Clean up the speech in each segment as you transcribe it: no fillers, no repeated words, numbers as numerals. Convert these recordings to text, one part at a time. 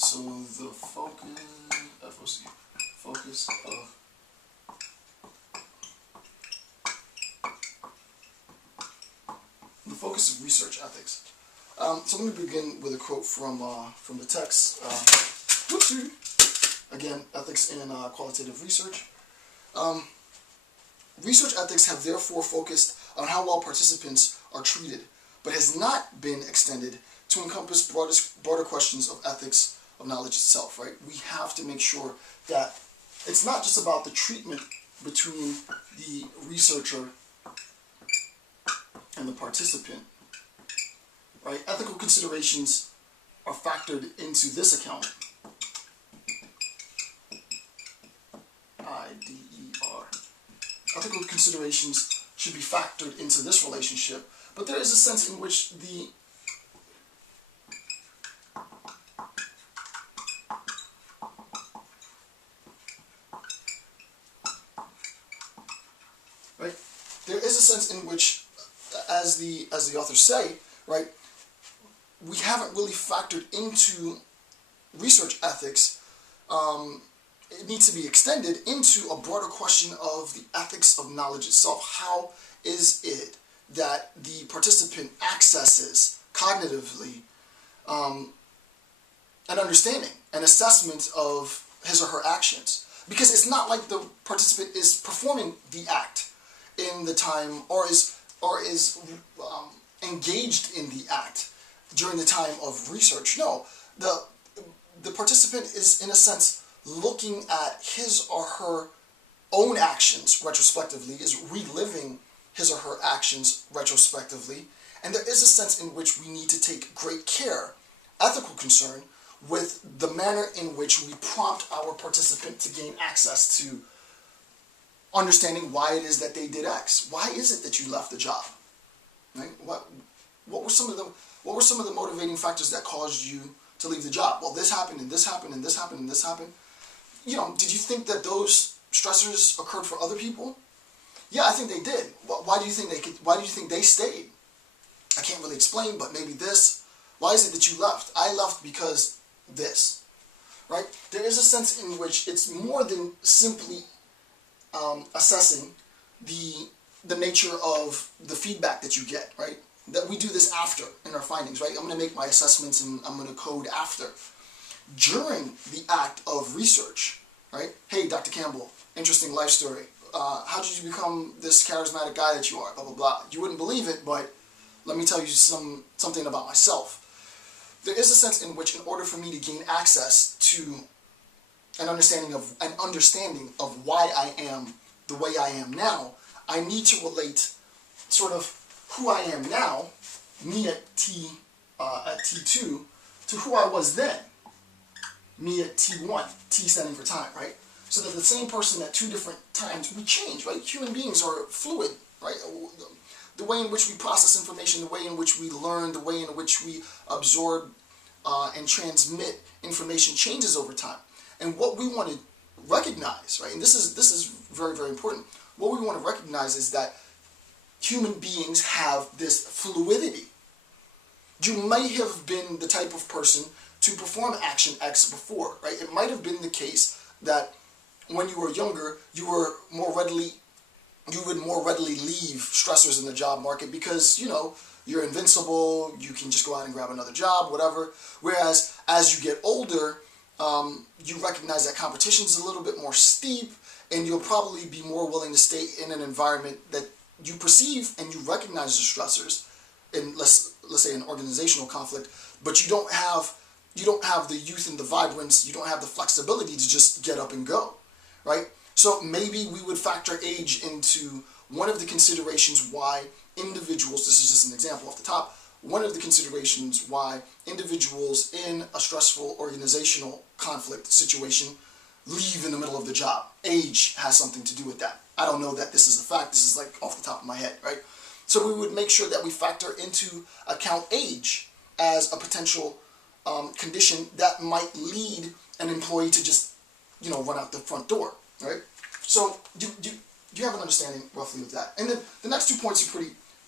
so the focus, FOC, focus of research ethics. So let me begin with a quote from the text. Again, ethics in qualitative research. Research ethics have therefore focused on how well participants are treated, but has not been extended to encompass broader questions of ethics of knowledge itself, right? We have to make sure that it's not just about the treatment between the researcher and the participant, right? Ethical considerations are factored into this account. IDER. Ethical considerations should be factored into this relationship, but there is a sense in which the right? There is a sense in which, as the authors say, right, we haven't really factored into research ethics. It needs to be extended into a broader question of the ethics of knowledge itself. How is it that the participant accesses cognitively an understanding, an assessment of his or her actions? Because it's not like the participant is performing the act in the time, or is engaged in the act during the time of research. No, the participant is, in a sense, looking at his or her own actions retrospectively, is reliving his or her actions retrospectively, and there is a sense in which we need to take great care, ethical concern, with the manner in which we prompt our participant to gain access to understanding why it is that they did X. Why is it that you left the job? Right? What were some of the motivating factors that caused you to leave the job? Well, this happened, and this happened, and this happened, and this happened. You know, did you think that those stressors occurred for other people? Yeah, I think they did. Why do you think they stayed? I can't really explain, but maybe this. Why is it that you left? I left because this. Right? There is a sense in which it's more than simply assessing the nature of the feedback that you get, right? That we do this after in our findings, right? I'm going to make my assessments and I'm going to code after. During the act of research, right? Hey, Dr. Campbell, interesting life story. How did you become this charismatic guy that you are? Blah, blah, blah. You wouldn't believe it, but let me tell you something about myself. There is a sense in which, in order for me to gain access to an understanding of why I am the way I am now, I need to relate sort of who I am now, me at T2, to who I was then, me at T1, T standing for time, right? So that the same person at two different times, we change, right? Human beings are fluid, right? The way in which we process information, the way in which we learn, the way in which we absorb and transmit information changes over time. And what we want to recognize, right, and this is very, very important, what we want to recognize is that human beings have this fluidity. You might have been the type of person to perform action X before, right? It might have been the case that when you were younger, you would more readily leave stressors in the job market because, you know, you're invincible, you can just go out and grab another job, whatever. Whereas as you get older, you recognize that competition is a little bit more steep, and you'll probably be more willing to stay in an environment that you perceive and you recognize the stressors in, let's say, an organizational conflict, but you don't have the youth and the vibrance, you don't have the flexibility to just get up and go, right? So maybe we would factor age into one of the considerations why individuals, this is just an example off the top, one of the considerations why individuals in a stressful organizational conflict situation leave in the middle of the job. Age has something to do with that. I don't know that this is a fact, this is like off the top of my head, right? So we would make sure that we factor into account age as a potential condition that might lead an employee to just, you know, run out the front door, right? So do you have an understanding roughly of that? And then the next 2 points are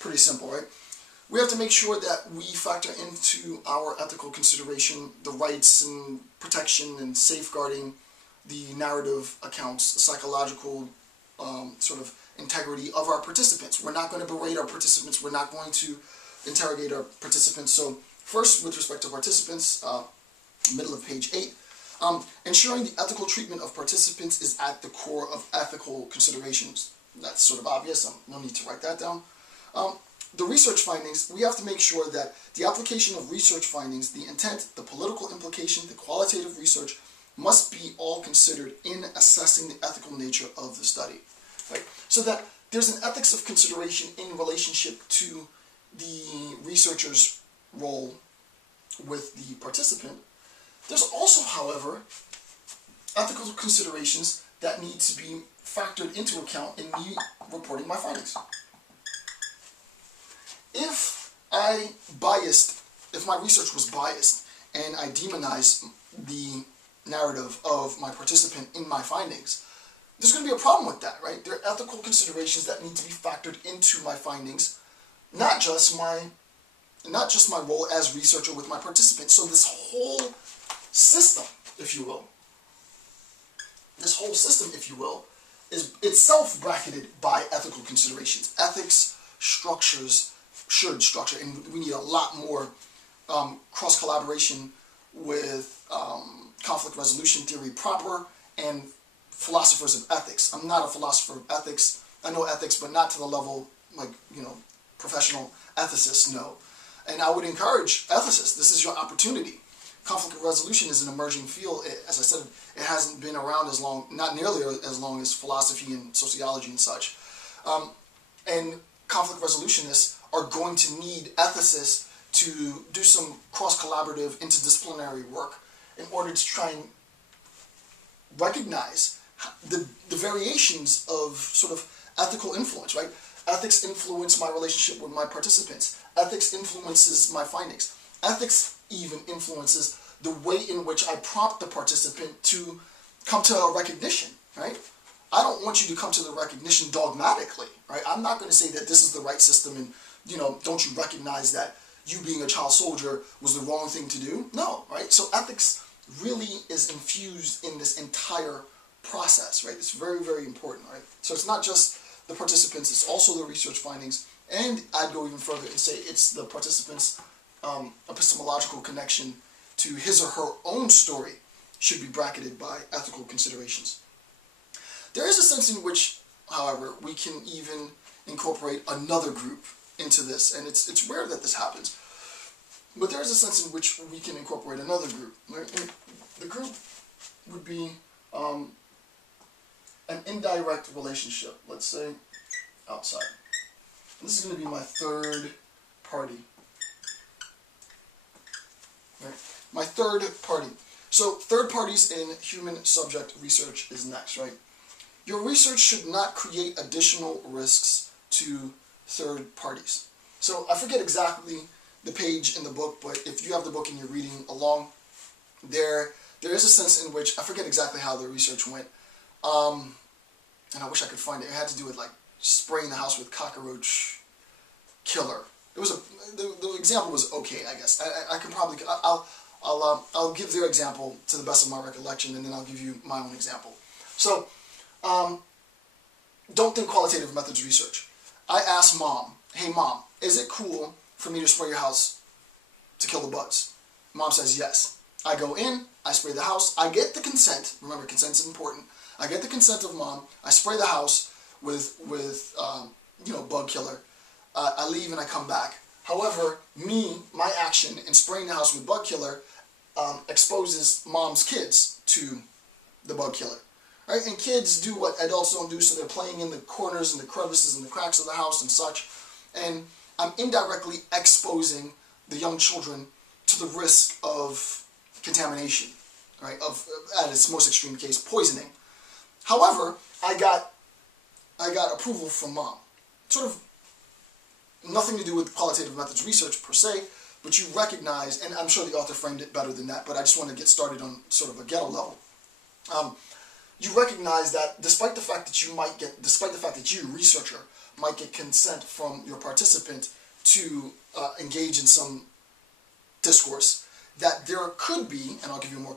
pretty simple, right? We have to make sure that we factor into our ethical consideration the rights and protection and safeguarding the narrative accounts, the psychological sort of integrity of our participants. We're not going to berate our participants. We're not going to interrogate our participants. So first, with respect to participants, middle of page 8, ensuring the ethical treatment of participants is at the core of ethical considerations. That's sort of obvious. No need to write that down. The research findings, we have to make sure that the application of research findings, the intent, the political implication, the qualitative research must be all considered in assessing the ethical nature of the study. Right? So that there's an ethics of consideration in relationship to the researcher's role with the participant. There's also, however, ethical considerations that need to be factored into account in me reporting my findings. If my research was biased and I demonize the narrative of my participant in my findings, there's going to be a problem with that, right? There are ethical considerations that need to be factored into my findings, not just my role as researcher with my participants. So this whole system, if you will, is itself bracketed by ethical considerations. Ethics should structure, and we need a lot more cross-collaboration with conflict resolution theory proper and philosophers of ethics. I'm not a philosopher of ethics. I know ethics, but not to the level, professional ethicists know. And I would encourage ethicists, this is your opportunity. Conflict resolution is an emerging field. As I said, it hasn't been around as long, not nearly as long as philosophy and sociology and such. And conflict resolutionists are going to need ethicists to do some cross-collaborative, interdisciplinary work in order to try and recognize the variations of sort of ethical influence, right? Ethics influence my relationship with my participants. Ethics influences my findings. Ethics even influences the way in which I prompt the participant to come to a recognition, right? I don't want you to come to the recognition dogmatically, right? I'm not going to say that this is the right system and, don't you recognize that you being a child soldier was the wrong thing to do? No, right? So ethics really is infused in this entire process, right? It's very, very important, right? So it's not just the participants, it's also the research findings, and I'd go even further and say it's the participants' epistemological connection to his or her own story should be bracketed by ethical considerations. There is a sense in which, however, we can even incorporate another group into this, and it's rare that this happens, but there is a sense in which we can incorporate another group. Right? The group would be an indirect relationship, let's say outside. And this is going to be my third party. Right? My third party. So third parties in human subject research is next, right? Your research should not create additional risks to third parties. So I forget exactly the page in the book, but if you have the book and you're reading along, there is a sense in which, I forget exactly how the research went, and I wish I could find it. It had to do with spraying the house with cockroach killer. It was the example was okay, I guess. I can probably, I'll give their example to the best of my recollection, and then I'll give you my own example. So, don't think qualitative methods research. I asked Mom, hey Mom, is it cool for me to spray your house to kill the bugs? Mom says yes. I go in, I spray the house, I get the consent, remember consent is important, I get the consent of Mom, I spray the house with bug killer, I leave and I come back. However, my action in spraying the house with bug killer exposes Mom's kids to the bug killer. Right? And kids do what adults don't do, so they're playing in the corners and the crevices and the cracks of the house and such. And I'm indirectly exposing the young children to the risk of contamination, right? Of, at its most extreme case, poisoning. However, I got approval from Mom. Sort of nothing to do with qualitative methods research per se, but you recognize, and I'm sure the author framed it better than that, but I just want to get started on sort of a ghetto level. You recognize that despite the fact that you, researcher, might get consent from your participant to engage in some discourse, that there could be, and I'll give you a more